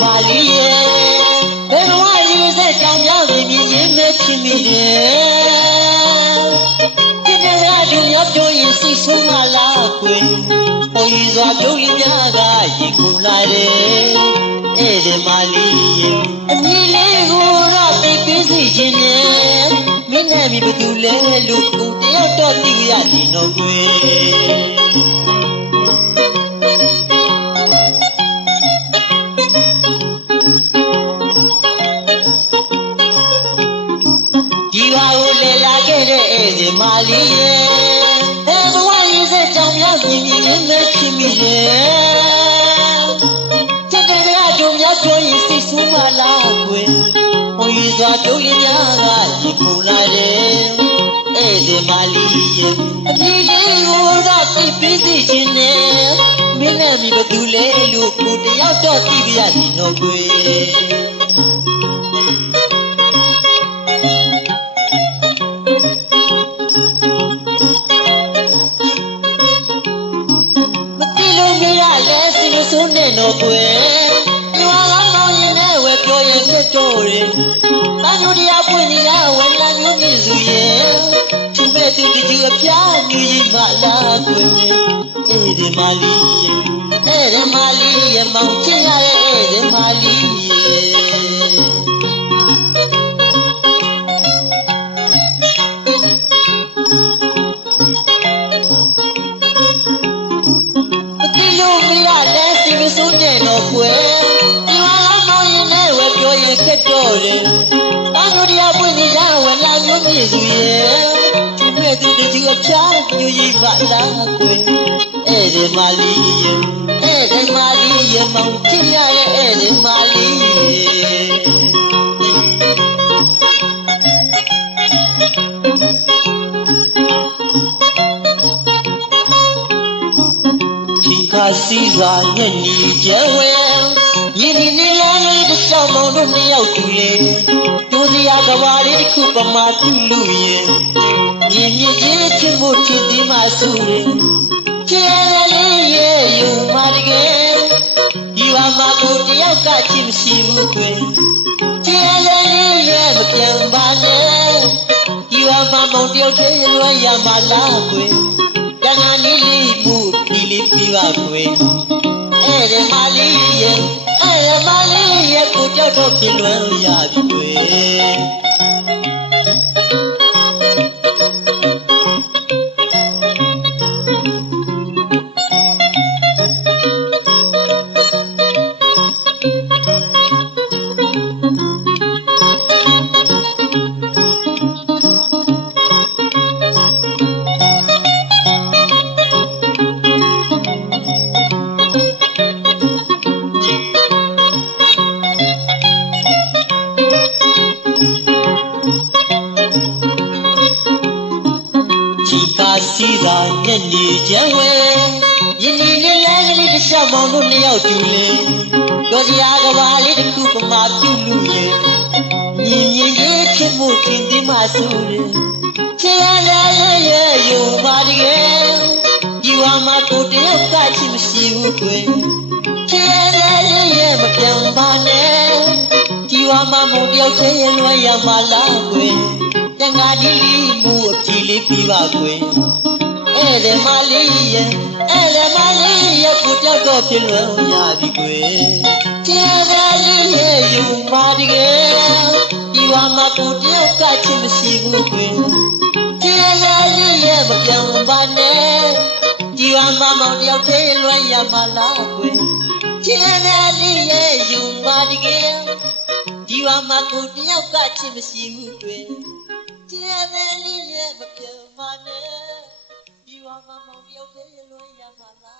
ပါလီရဲ့ဘယ်ဘဝယူဆက်ကြောင်ပြောင်းမြင်မြင်ချင်းပဲဖြစ်မိတယ်ဒီကရဒုမြောက်ပြောရင်စိတ်ဆုံးမလားကွယ်ဟိုယူစွာပြုံးလင်းများကရေခုန်လာတယ်အဲ့ဒီမာလီရဲ့အမီလေးကိုတော့သိပေးစီခြင်းနဲ့မင်းနဲ့မိဘသူလဲလို့ကိုတယောက်တော့သိရရင်တော့ကွယ် မြောက်မြင်မြင်နဲ့မဲ့ဖြစ်မိရဲ့ချက်တဲ့ကဒုံမြောက်ပြောရင်စိတ်ဆူးမလားကွယ်ဟိုရီစွာဒုံရင်းများကရေခုန်လာတယ်ဧည့်သည်မာလီရဲ့အပြေလေးကိုတော့သိပေးစီခြင်းနဲ့မင်းနဲ့မိဘသူလဲလို့ကိုတယောက်တော့သိပြရစီတော့ကွယ် သူတကျူအပြားညူကြီးမလာကွယ်အေးဒီမာလီရဲ့အဲ့ဒီမာလီရဲ့မောင်ချင်ရတဲ့အဲ့ဒီမာလီရဲ့မတိလို့မရလဲစင်ဆိုးနဲ့တော့ကွယ်ညောလာ မောင်ရင်နဲ့ဝယ်ပြောရင်ပြတ်တော့တယ်။တာညိုတရားပွင့်နေတာဝယ်လာမျိုးမြည်စုရဲ့သူမဲ့သူတကျူအပြားညူကြီးမလာကွယ်အဲ့ဒီမာလီရဲ့အဲ့ဒီမာလီရဲ့မောင်ချင်ရတဲ့အဲ့ဒီမာလီရဲ့ချင်းခါစီစာညက်ညီကျဲဝဲရင်းဒီနေလာလေးတစ်လျှောက်မောင်တို့နှစ်ယောက်တူလေဒိုးစရာကဘာလေးတစ်ခုပမာပြုလူရဲ့ မြင်မြင်ချင်းချစ်ဖို့ချစ်သည်မဆူလေကျဲလေးရဲ့ယူမတကယ်ဒီဝါမှာကိုတယောက်ကချစ်မရှိဘူးကွယ်ကျဲလေးရဲ့မပြောင်းပါနဲ့ဒီဝါမှာမောင်တယောက်တည်းလွမ်းရမှာလားကွယ်တန်ငါလေးလေးမှုဖြီလေးပြပါခွေအဲ့ဒီမလေးရဲ့အဲ့ဒီမလေးရဲ့ကိုကြောက်တော့ဖြစ်လွယ်ရပြီကွယ် သာညက်နေကြဝဲယင်းဒီနေ့လဲကလေးတစ်လျှောက်မောင်တို့နှစ်ယောက်တူလေကြောစရာကဘာလေးတစ်ခုပမာပြုလူရဲ့မြင်မြင်လေးချစ်ဖို့ခင်ဒီမှဆူတယ်ချစ်ရတဲ့ရဲ့ယူပါတကယ်ဒီဝါမှာကိုတယောက်ကချစ်မရှိဘူးကွယ်ချစ်ရတဲ့ရဲ့မပြောင်းပါနဲ့ဒီဝါမှာမုံတယောက်ချင်းလွှဲရမှာလားကွယ်တန်ငါဒီလီမှုအဖြီလေးပြီးပါကွယ် အဲ့ဒီမလေးရဲ့အဲ့ဒီမလေးရဲ့ကိုကြောက်တော့ဖြစ်လွယ်ရပြီကွယ်ချစ်ရတဲ့ရဲ့ယူပါတကယ်ဒီဝါမှာကိုတယောက်ကချစ်မရှိဘူးကွယ်ချစ်ရတဲ့ရဲ့မပြောင်းပါနဲ့ဒီဝါမှာမောင်တယောက်ချင်းလွှဲရမှာလားကွယ်ချစ်ရတဲ့ရဲ့ယူပါတကယ်ဒီဝါမှာကိုတယောက်ကချစ်မရှိဘူးကွယ်ချစ်ရတဲ့ရဲ့မပြောင်း ပါနဲ့ဒီဝါမှာမောင်တယောက်ချင်းလွှဲရမှာလား